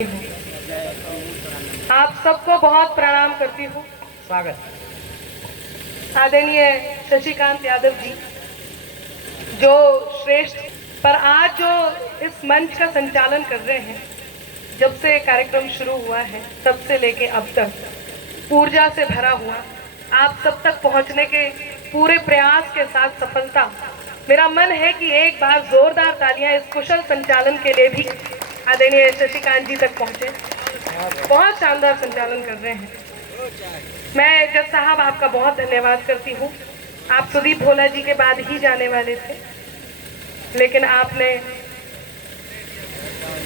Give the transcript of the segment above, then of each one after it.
आप सबको बहुत प्रणाम करती हूँ। स्वागत। आदरणीय शशिकांत यादव जी जो श्रेष्ठ पर आज जो इस मंच का संचालन कर रहे हैं, जब से कार्यक्रम शुरू हुआ है तब से लेके अब तक ऊर्जा से भरा हुआ आप सब तक पहुंचने के पूरे प्रयास के साथ सफलता, मेरा मन है कि एक बार जोरदार तालियां इस कुशल संचालन के लिए भी आदरणीय शशिकांत जी तक पहुंचे। बहुत शानदार संचालन कर रहे हैं। मैं जज साहब आपका बहुत धन्यवाद करती हूँ। आप सुदीप भोला जी के बाद ही जाने वाले थे, लेकिन आपने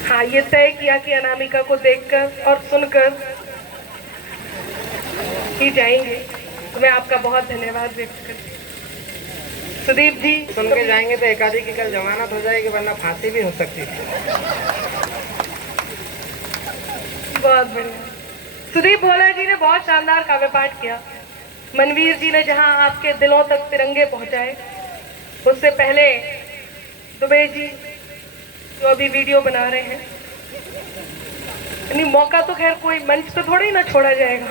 हाँ ये तय किया कि अनामिका को देखकर और सुनकर ही जाएंगे, तो मैं आपका बहुत धन्यवाद व्यक्त करती हूँ। सुदीप जी सुन के जाएंगे तो एकादी की कल जमानत हो जाएगी, वरना फांसी भी हो सकती थी। बहुत बढ़िया। सुदीप भोला जी ने बहुत शानदार काव्य पाठ किया। मनवीर जी ने जहां आपके दिलों तक तिरंगे पहुंचाए, उससे पहले दुबे जी जो अभी वीडियो बना रहे हैं, यानी मौका तो खैर कोई मंच पे थोड़ा ही ना छोड़ा जाएगा।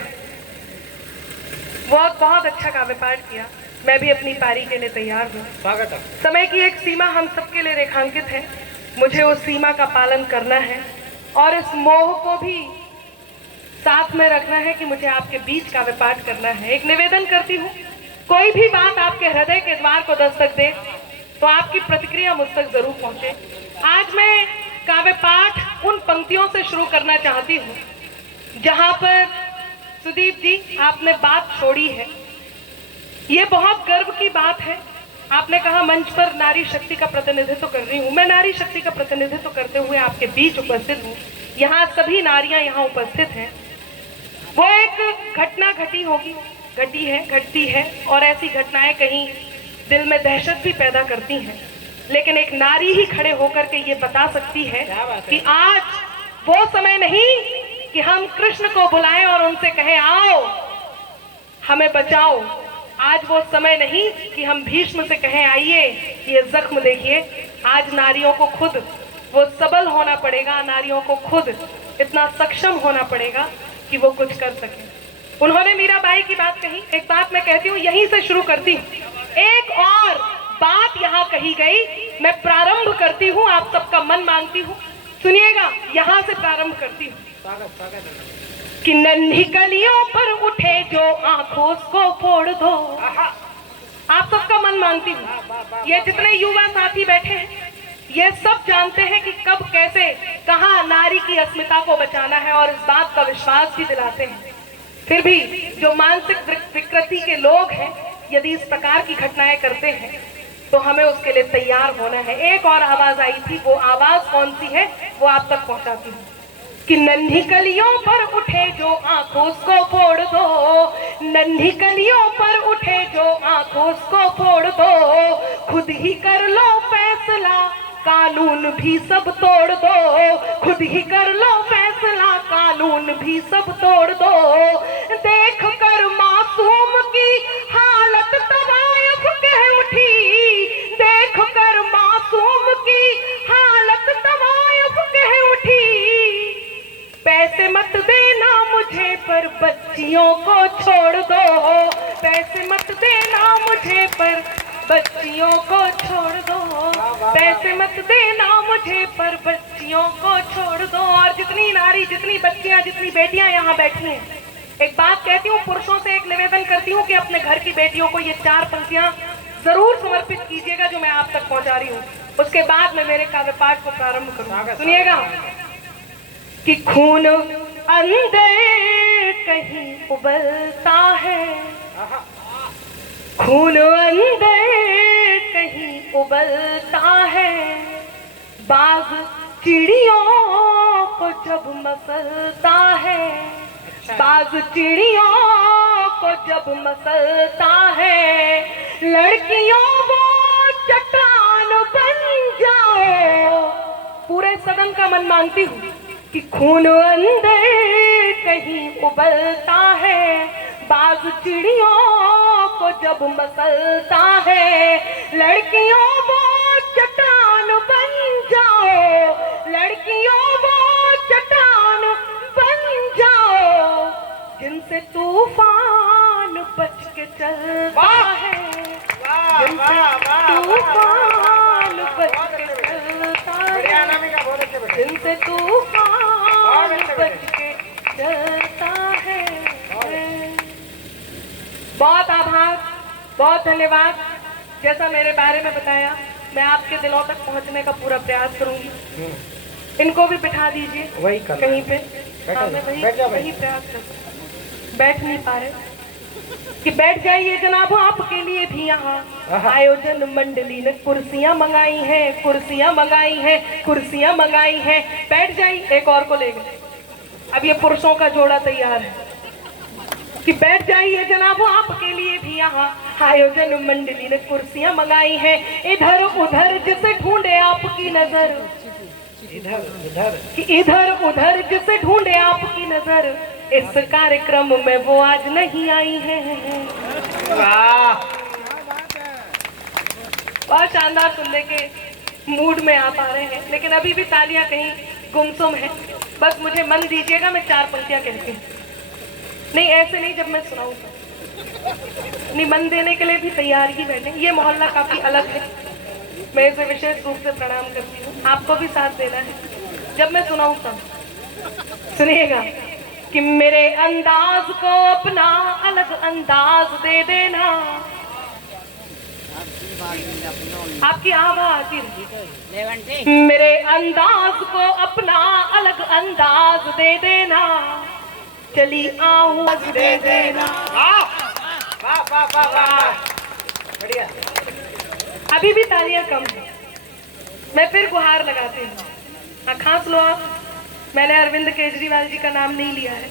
बहुत अच्छा काव्य पाठ किया। मैं भी अपनी पारी के लिए तैयार हूँ। स्वागत है। समय की एक सीमा हम सबके लिए रेखांकित है, मुझे उस सीमा का पालन करना है और इस मोह को भी साथ में रखना है कि मुझे आपके बीच काव्य पाठ करना है। एक निवेदन करती हूँ, कोई भी बात आपके हृदय के द्वार को दस्तक दे तो आपकी प्रतिक्रिया मुझ तक जरूर पहुंचे। आज मैं काव्य पाठ उन पंक्तियों से शुरू करना चाहती हूँ जहां पर सुदीप जी आपने बात छोड़ी है। ये बहुत गर्व की बात है। आपने कहा मंच पर नारी शक्ति का प्रतिनिधित्व कर रही हूँ। मैं नारी शक्ति का प्रतिनिधित्व करते हुए आपके बीच उपस्थित हूँ। यहाँ सभी नारियां यहाँ उपस्थित हैं। वो एक घटना घटी होगी, घटी है, घटती है, और ऐसी घटनाएं कहीं दिल में दहशत भी पैदा करती हैं, लेकिन एक नारी ही खड़े होकर के ये बता सकती है कि आज वो समय नहीं कि हम कृष्ण को बुलाएं और उनसे कहें आओ हमें बचाओ। आज वो समय नहीं कि हम भीष्म से कहें आइए ये जख्म देखिए। आज नारियों को खुद वो सबल होना पड़ेगा, नारियों को खुद इतना सक्षम होना पड़ेगा कि वो कुछ कर सके। उन्होंने मीराबाई की बात कही। एक बात मैं कहती हूँ, यहीं से शुरू करती हूँ। एक और बात यहाँ कही गई, मैं प्रारंभ करती हूँ, आप सबका मन मांगती हूँ, सुनिएगा। यहाँ से प्रारंभ करती हूँ कि नन्ही कलियों पर उठे जो आंखों को फोड़ दो। आप सबका मन मांगती हूँ। ये जितने युवा साथी बैठे हैं ये सब जानते हैं कि कब कैसे कहां नारी की अस्मिता को बचाना है और इस बात का विश्वास भी दिलाते हैं। फिर भी जो मानसिक विकृति के लोग हैं, यदि इस प्रकार की घटनाएं करते हैं तो हमें उसके लिए तैयार होना है। एक और आवाज आई थी, वो आवाज कौन सी है वो आप तक पहुंचाती हूँ कि नन्ही कलियों पर उठे जो आंखों को फोड़ दो, नन्ही कलियों पर उठे जो आंखों को फोड़ दो, खुद ही कर लो फैसला कानून भी सब तोड़ दो, खुद ही कर लो फैसला कानून भी सब तोड़ दो। देख कर मासूम की हालत तवायफ कह उठी, देख कर मासूम की हालत तवायफ कह उठी, पैसे मत देना मुझे पर बच्चियों को छोड़ दो, पैसे मत देना मुझे पर बच्चियों को छोड़ दो, पैसे मत देना मुझे पर बच्चियों को छोड़ दो। और जितनी नारी, जितनी बच्चियां, जितनी बेटियां यहाँ बैठी हैं, एक बात कहती हूँ, पुरुषों से एक निवेदन करती हूँ कि अपने घर की बेटियों को ये 4 पंक्तियां जरूर समर्पित कीजिएगा जो मैं आप तक पहुंचा रही हूँ। उसके बाद मैं मेरे काव्य पाठ को प्रारंभ करूंगा। सुनिएगा कि खून अंदर कहीं उबलता है, खून अंदर कहीं उबलता है, बाग चिड़ियों को जब मसलता है, बाग चिड़ियों को जब मसलता है, लड़कियों वो चट्टान बन जाओ। पूरे सदन का मन मांगती हूँ कि खून अंदर कहीं उबलता है, बाग चिड़ियों को जब मसलता है, लड़कियों वो चट्टान बन जाओ, लड़कियों वो चट्टान जिनसे तूफान बच के चलता है, वाह जिनसे वाह वाह तूफान बच के चलता बढ़िया है, अनामिका, बहुत अच्छे बेटे। जिनसे तूफान बच के चलता है। बहुत आभार, बहुत धन्यवाद। जैसा मेरे बारे में बताया, मैं आपके दिलों तक पहुंचने का पूरा प्रयास करूंगी। इनको भी बिठा दीजिए वही कर कहीं पे। बैठो, हाँ, मैं बैठ जाओ भाई। वही प्रयास कर, बैठ नहीं पा रहे कि बैठ जाइए जनाब। आपके लिए भी यहाँ आयोजन मंडली ने कुर्सियां मंगाई हैं, कुर्सियां मंगाई हैं, कुर्सियां मंगाई हैं। बैठ जाइए, एक और को ले गए। अब ये पुरुषों का जोड़ा तैयार है कि बैठ जाइए जनाब। आपके लिए भी यहाँ आयोजन मंडली ने कुर्सियां मंगाई हैं। इधर उधर जिसे ढूंढे आपकी नजर, इधर उधर कि इधर उधर जिसे ढूंढे आपकी नजर, इस कार्यक्रम में वो आज नहीं आई है। वाह, बहुत शानदार सुनने के मूड में आप आ रहे हैं, लेकिन अभी भी तालियां कहीं गुमसुम है। बस मुझे मन दीजिएगा, मैं 4 पंक्तियां कहती हूँ। नहीं ऐसे नहीं, जब मैं सुनाऊँ तो नहीं, मन देने के लिए भी तैयार ही बैठे। ये मोहल्ला काफी अलग है, मैं इसे विशेष रूप से प्रणाम करती हूँ। आपको भी साथ देना है जब मैं सुनाऊँ तब। सुनिएगा कि मेरे अंदाज को अपना अलग अंदाज दे देना। आपकी आवाज आती रही। मेरे अंदाज को अपना अलग अंदाज दे देना, चली आवाज दे देना। वाह वाह वाह वाह वाह, बढ़िया। अभी भी तालियां कम है, मैं फिर गुहार लगाती हूँ। हाँ, खांस लो आप। मैंने अरविंद केजरीवाल जी का नाम नहीं लिया है,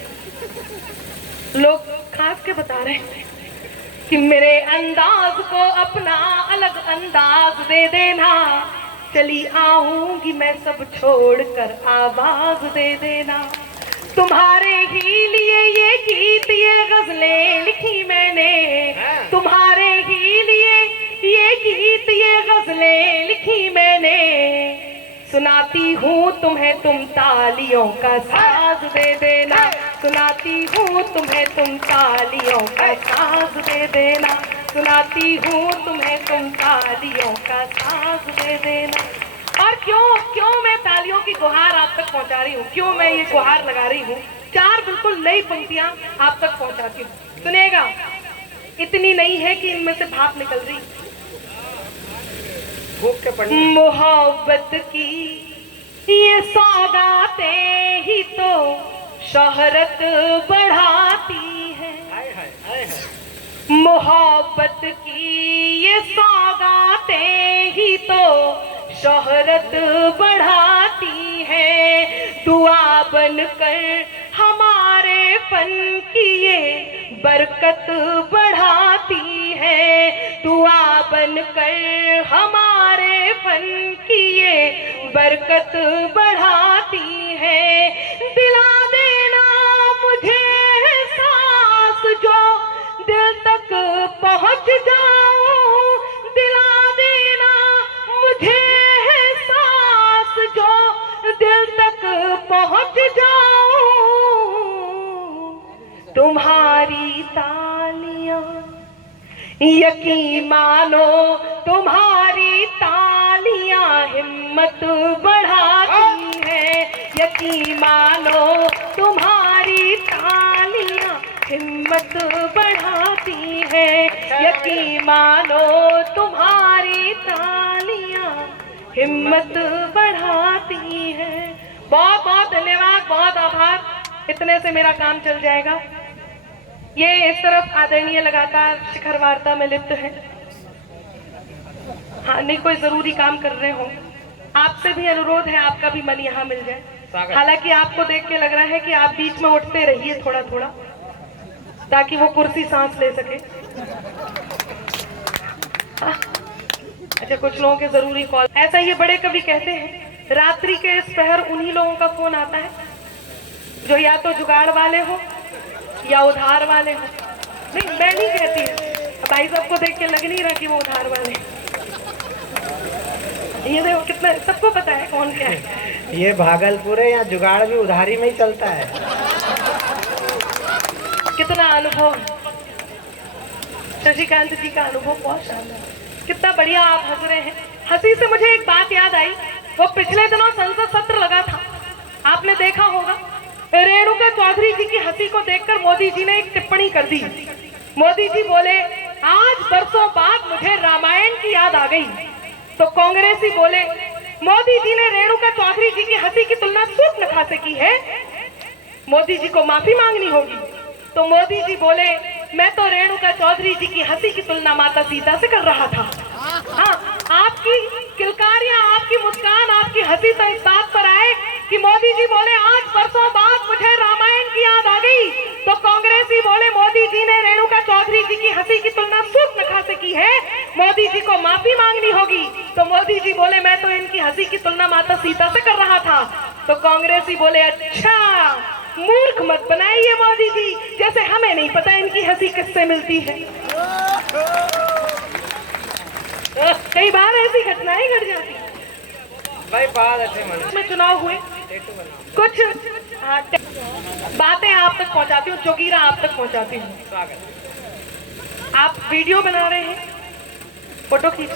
लोग खांस के बता रहे हैं कि मेरे अंदाज को अपना अलग अंदाज दे देना, चली आऊंगी मैं सब छोड़कर आवाज दे देना। तुम्हारे ही लिए ये गीत ये गजलें लिखी मैंने, तुम्हारे ही लिए ये गीत ये गजलें लिखी मैंने। सुनाती हूँ तुम्हें तुम तालियों का साज दे देना, सुनाती हूँ तुम्हें तुम तालियों का साज दे देना, सुनाती हूँ तुम्हें तुम तालियों का साज दे देना। और क्यों मैं तालियों की गुहार आप तक पहुंचा रही हूँ, क्यों मैं ये गुहार लगा रही हूँ? 4 बिल्कुल नई पंक्तियां आप तक पहुंचाती हूँ। सुनिएगा, इतनी नई है कि इनमें से भाप निकल रही। भूख के पढ़ने मोहब्बत की ये सौगातें ही तो शोहरत बढ़ाती है, हाय हाय हाय हाय। मोहब्बत की ये सौगातें ही तो शोहरत बढ़ाती है। दुआ बनकर हमारे फन की ये बरकत बढ़ाती है, दुआ बनकर हमारे फन की ये बरकत बढ़ाती है। दिला देना मुझे एहसास जो दिल तक पहुंच जाऊं, दिला देना मुझे एहसास जो दिल तक पहुंच जाऊं। तुम्हारी तालियां यकीन मानो, तुम्हारी तालियां हिम्मत बढ़ाती है। यकीन मानो तुम्हारी तालियां हिम्मत बढ़ाती है। यकीन मानो तुम्हारी तालियां हिम्मत बढ़ाती है। बहुत बहुत धन्यवाद, बहुत आभार। इतने से मेरा काम चल जाएगा। ये इस तरफ आदरणीय लगातार शिखर वार्ता में लिप्त है। हाँ, नहीं कोई जरूरी काम कर रहे हो, आपसे भी अनुरोध है आपका भी मन यहाँ मिल जाए। हालांकि आपको देख के लग रहा है कि आप बीच में उठते रहिए थोड़ा थोड़ा, ताकि वो कुर्सी सांस ले सके। अच्छा, कुछ लोगों के जरूरी कॉल। ऐसा ये बड़े कवि कहते हैं, रात्रि के इस पहर उन्हीं लोगों का फोन आता है जो या तो जुगाड़ वाले हो या उधार वाले हो। नहीं, मैं नहीं कहती, भाई साहब को देख के लग नहीं रहा कि वो उधार वाले। ये देखो कितना, सबको पता है कौन क्या है। ये भागलपुर है, यहाँ जुगाड़ भी उधारी में ही चलता है। कितना अनुभव है। शशिकांत जी का अनुभव बहुत शानदार, कितना बढ़िया आप हंस रहे हैं। हंसी से मुझे एक बात याद आई, वो पिछले दिनों संसद सत्र लगा था, आपने देखा होगा। रेणुका चौधरी जी की हंसी को देखकर मोदी जी ने एक टिप्पणी कर दी। मोदी जी बोले, आज बरसों बाद मुझे रामायण की याद आ गई। तो कांग्रेसी बोले, मोदी जी ने रेणुका चौधरी जी की हंसी की तुलना सूर्पनखा से की है, मोदी जी को माफी मांगनी होगी। तो मोदी जी बोले, मैं तो रेणुका चौधरी जी की हंसी की तुलना माता सीता से कर रहा था। हाँ, आपकी किलकारियां, आपकी मुस्कान, आपकी हंसी तो इस बात पर आए कि मोदी जी बोले, आज बरसों बाद मुझे रामायण की याद आ गई। तो कांग्रेसी बोले, मोदी जी ने रेणुका चौधरी जी की हंसी की तुलना सूर्पनखा से की है, मोदी जी को माफी मांगनी होगी। तो मोदी जी बोले, मैं तो इनकी हंसी की तुलना माता सीता से कर रहा था। तो कांग्रेसी बोले, अच्छा, मूर्ख मत बनाइए मोदी जी, जैसे हमें नहीं पता इनकी हंसी किससे मिलती है। कई बार ऐसी घटनाएं घट जाती हैं। भाई बहुत अच्छे मन में चुनाव हुए, कुछ बातें आप तक पहुंचाती हूँ, जोगीरा आप तक पहुंचाती हूँ। आप वीडियो बना रहे हैं, फोटो खींच,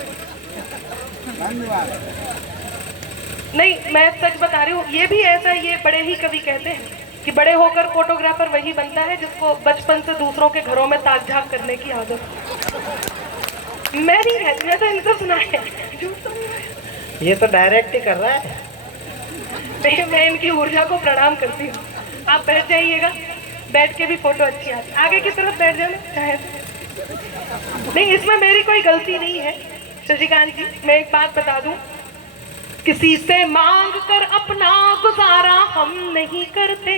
नहीं मैं सच बता रही हूँ, ये भी ऐसा, ये बड़े ही कवि कहते हैं कि बड़े होकर फोटोग्राफर वही बनता है जिसको बचपन से दूसरों के घरों में ताक झाक करने की आदत। मैं नहीं कहती, मैं तो इनसे सुना है, ये तो डायरेक्ट ही कर रहा है। मैं इनकी ऊर्जा को प्रणाम करती हूँ। आप बैठ जाइएगा, बैठ के भी फोटो अच्छी आती। आगे की तरफ बैठ जाना चाहे, नहीं इसमें मेरी कोई गलती नहीं है। शशिकांत जी, मैं एक बात बता दूं, किसी से मांग कर अपना गुजारा हम नहीं करते,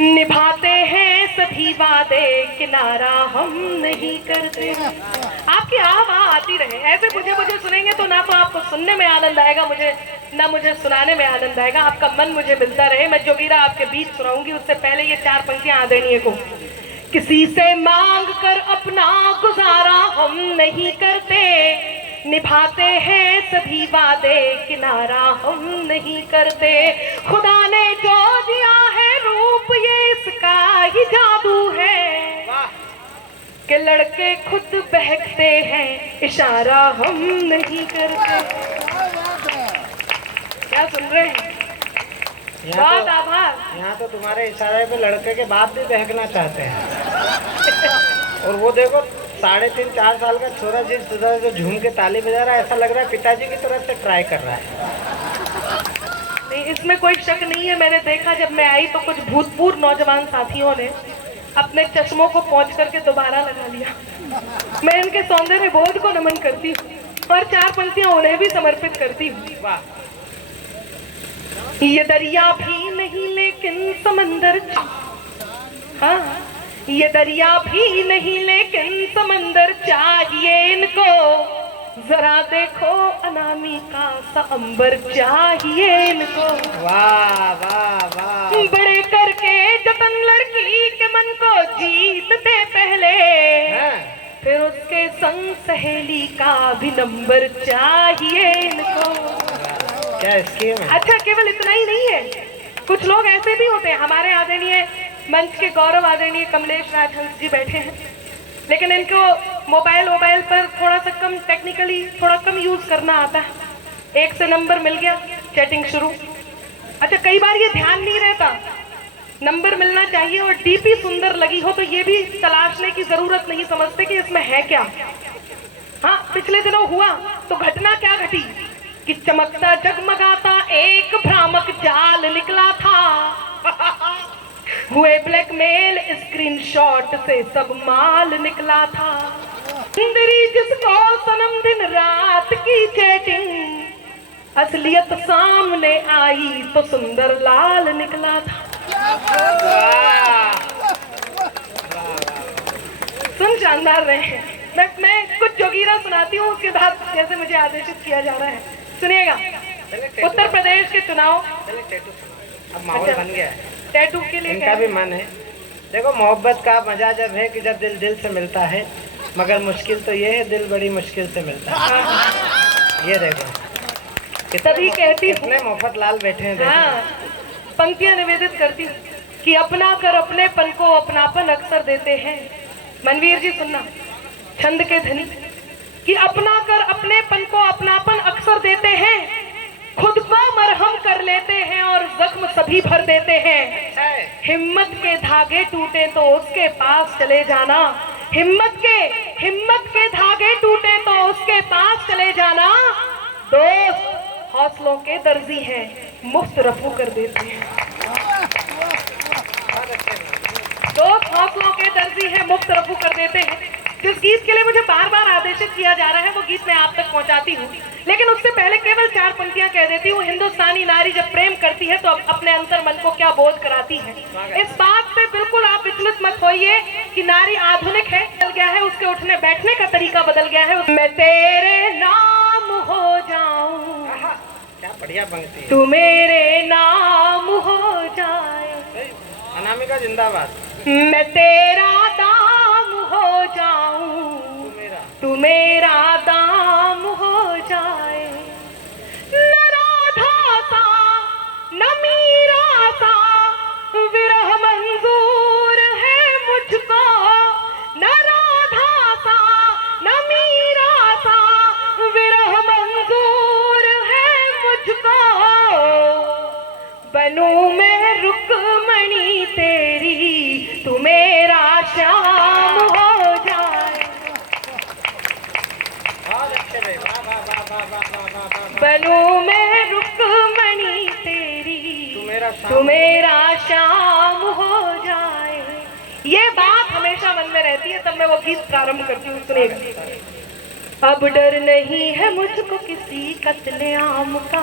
निभाते हैं सभी वादे, किनारा हम नहीं करते। आपकी आवाज आती रहे, ऐसे मुझे सुनेंगे तो ना तो आपको सुनने में आनंद आएगा, ना मुझे सुनाने में आनंद आएगा। आपका मन मुझे मिलता रहे। मैं जोगीरा आपके बीच सुनाऊंगी, उससे पहले ये 4 पंक्तियां आदरणीय को। किसी से मांग कर अपना गुजारा हम नहीं करते, निभाते हैं सभी वादे, किनारा हम नहीं करते। खुदा ने जो दिया है रूप, ये इसका ही जादू है कि लड़के खुद बहकते हैं, इशारा हम नहीं करते। क्या सुन रहे हैं? बहुत आभार। यहाँ तो तुम्हारे इशारे पे लड़के के बाप भी बहकना चाहते हैं। और वो देखो 3.5-4 साल का छोरा जिस तरह से झूम के ताली बजा रहा है, ऐसा लग रहा है पिताजी की तरफ से ट्राई कर रहा है। नहीं, इसमें कोई शक नहीं है। मैंने देखा जब मैं आई तो कुछ भूतपूर्व नौजवान साथियों ने अपने चश्मों को पोंछ करके दोबारा लगा लिया। मैं इनके सौंदर्य बोध को नमन करती हूँ और 4 पंक्तियां उन्हें भी समर्पित करती हूँ। वाह। ये दरिया भी नहीं लेकिन समंदर, हाँ ये दरिया भी नहीं लेकिन समंदर चाहिए इनको, जरा देखो अनामिका सा अंबर चाहिए इनको। वाह वाह वाह। बड़े करके जतन लड़की के मन को जीतते पहले, फिर उसके संग सहेली का भी नंबर चाहिए इनको। क्या स्कीम है? अच्छा, केवल इतना ही नहीं है, कुछ लोग ऐसे भी होते हैं। हमारे आदरणीय मंच के गौरव आदरणीय कमलेश राजहंस जी बैठे हैं, लेकिन इनको मोबाइल पर थोड़ा सा कम, टेक्निकली थोड़ा कम यूज करना आता है। एक से नंबर मिल गया, चैटिंग शुरू। अच्छा, कई बार ये ध्यान नहीं रहता, नंबर मिलना चाहिए और डीपी सुंदर लगी हो तो ये भी तलाशने की जरूरत नहीं समझते कि इसमें है क्या। हाँ, पिछले दिनों हुआ तो घटना क्या घटी कि चमकता जगमगाता एक भ्रामक जाल निकला था। हुए ब्लैकमेल, स्क्रीनशॉट से सब माल निकला था। सुंदरी जिसको सनम दिन रात की चैटिंग, असलियत सामने आई तो सुंदर लाल निकला था। सुन शानदार रहे हैं। मैं कुछ जोगीरा सुनाती हूँ, उसके बाद जैसे मुझे आदेशित किया जा रहा है सुनिएगा। उत्तर प्रदेश के चुनाव, अब माहौल बन गया है, टैटू के लिए इनका भी मन है। देखो, मोहब्बत का मजा जब है कि जब दिल दिल से मिलता है, मगर मुश्किल तो ये है दिल बड़ी मुश्किल से मिलता है। ये देखो तभी कहती हूँ, कितने मोहब्बत लाल बैठे हैं। हाँ, पंक्तियां निवेदित करती हूँ। कि अपना कर अपनेपन को अपनापन अक्सर देते हैं। मनवीर जी सुनना, छंद के धनी, कि अपना कर अपनेपन को अपनापन अक्सर देते हैं, खुद को मरहम कर लेते हैं और जख्म सभी भर देते हैं। हिम्मत के धागे टूटे तो उसके पास चले जाना, हिम्मत के धागे टूटे तो उसके पास चले जाना। दोस्त हौसलों के दर्जी हैं, मुफ्त रफू कर देते हैं। दोस्त हौसलों के दर्जी हैं, मुफ्त रफू कर देते हैं। जिस गीत के लिए मुझे बार बार आदेशित किया जा रहा है वो गीत मैं आप तक पहुंचाती हूँ, लेकिन उससे पहले केवल 4 पंक्तियां कह देती हूँ। हिंदुस्तानी नारी जब प्रेम करती है तो अपने अंतर मन को क्या बोध कराती है। इस बात से बिल्कुल आप विचलित मत होइए कि नारी आधुनिक है, बदल गया है, उसके उठने बैठने का तरीका बदल गया है। मैं तेरे नाम हो जाऊं, क्या बढ़िया पंक्ति है। तू मेरे नाम हो जाए, अनामिका जिंदाबाद। मैं तेरा दाम हो जाऊं, तू मेरा दाम हो जाए। न राधा सा न मीरा सा विरह मंजूर है मुझको, न राधा सा न मीरा सा विरह मंजूर है मुझको। बनूं मैं रुक्मणी तेरी, तू मेरा श्याम हो जाए। बनूं मैं रुक्मणी तेरी, तू मेरा श्याम हो जाए। ये बात हमेशा मन में रहती है, तब मैं वो गीत प्रारंभ करती हूँ, सुनिएगा। अब डर नहीं है मुझको किसी कत्लेआम का।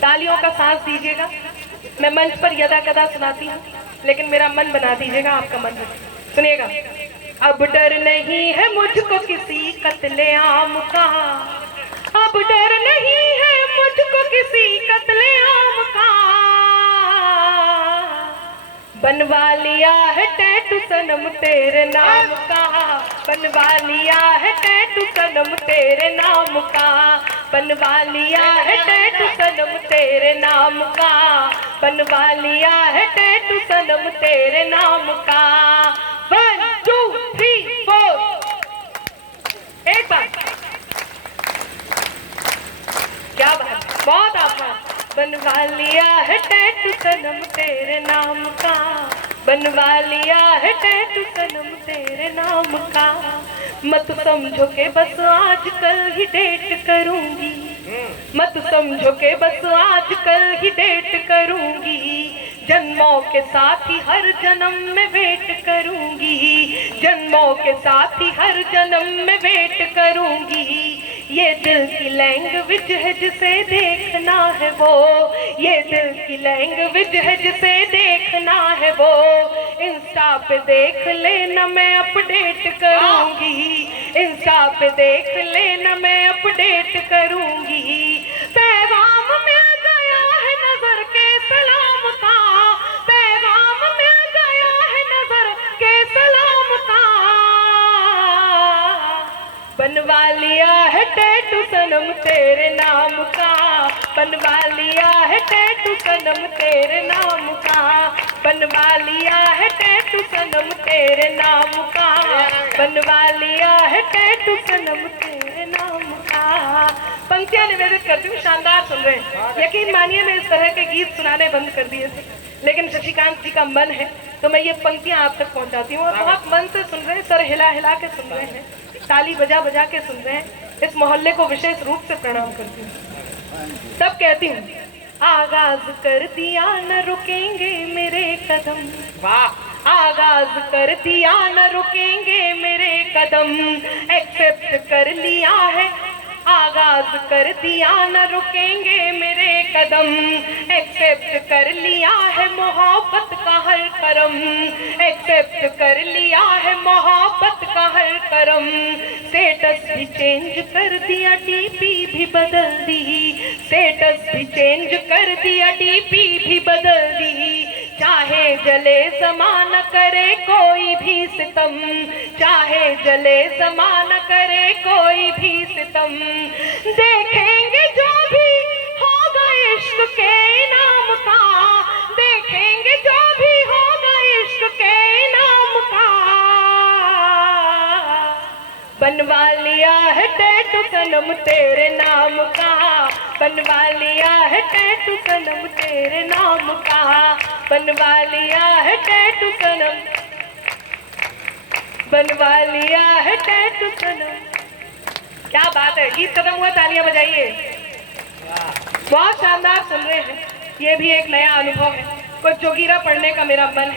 तालियों का सांस दीजिएगा। मैं मंच पर यदा कदा सुनाती हूँ, लेकिन मेरा मन बना दीजिएगा, आपका मन बना। सुनिएगा। अब डर नहीं है मुझको किसी कत्लेआम का, अब डर नहीं है मुझको किसी कत्लेआम का। बनवा लिया है टैटू सनम तेरे नाम का, बनवा लिया है टैटू सनम तेरे नाम का, बनवा लिया है टैटू सनम तेरे नाम का, बनवा लिया है टैटू सनम तेरे नाम का। 1 2 3 4 एक बार। क्या बात, बहुत आसान। बनवा लिया है टैटू सनम तेरे नाम का, बनवा लिया है टैटू सनम तेरे नाम का। मत समझो के बस आजकल ही डेट करूंगी, मत समझो के बस आजकल ही डेट करूंगी। जन्मों के साथ ही हर जन्म में वेट करूंगी, जन्मों के साथ ही हर जन्म में वेट करूंगी। ये दिल की लैंग्वेज है जिसे देखना है वो, ये दिल की लैंग्वेज है जिसे देखना है वो। इंस्टा पे देख लेना मैं अपडेट करूंगी, इंस्टा पे देख लेना मैं अपडेट करूंगी। पैगाम मिल गया है नजर के सलाम का, पैगाम मिल गया है नजर के सलाम का। बनवा लिया है टैटू सनम तेरे नाम का, बनवा लिया है टैटू सनम तेरे नाम का, बनवा लिया है टैटू सनम तेरे नाम का, बनवा लिया है टैटू सनम तेरे नाम का। पंक्तियां निवेदित करती हूँ, शानदार सुन रहे हैं। यकीन मानिए मैं इस तरह के गीत सुनाने बंद कर दिए थे, लेकिन शशिकांत जी का मन है तो मैं ये पंक्तियां आप तक पहुंचाती हूँ। और बहुत मन से सुन रहे हैं, सर हिला हिला के सुन रहे हैं, ताली बजा बजा के सुन रहे हैं। इस मोहल्ले को विशेष रूप से प्रणाम करती हूँ। तब कहती हूँ, आगाज कर दिया न रुकेंगे मेरे कदम, वाह। आगाज कर दिया न रुकेंगे मेरे कदम, एक्सेप्ट कर लिया है, आगाज कर दिया न रुकेंगे मेरे कदम, एक्सेप्ट कर लिया है मोहब्बत का हर करम, एक्सेप्ट कर लिया है मोहब्बत का हर करम। स्टेटस भी चेंज कर दिया, डीपी भी बदल दी, स्टेटस भी चेंज कर दिया, डीपी भी बदल दी। चाहे जले ज़माना करे कोई भी सितम, चाहे जले ज़माना करे कोई भी सितम। देखेंगे जो भी होगा इश्क के नाम का, देखेंगे जो भी बनवा लिया है टैटू सनम तेरे नाम का, बनवा लिया है टैटू सनम तेरे नाम का, बनवा लिया है टैटू सनम, बनवा लिया है टैटू सनम। क्या बात है, गीत खत्म हुआ, तालियां बजाइए। बहुत शानदार सुन रहे हैं, ये भी एक नया अनुभव है। कुछ जोगीरा पढ़ने का मेरा मन है।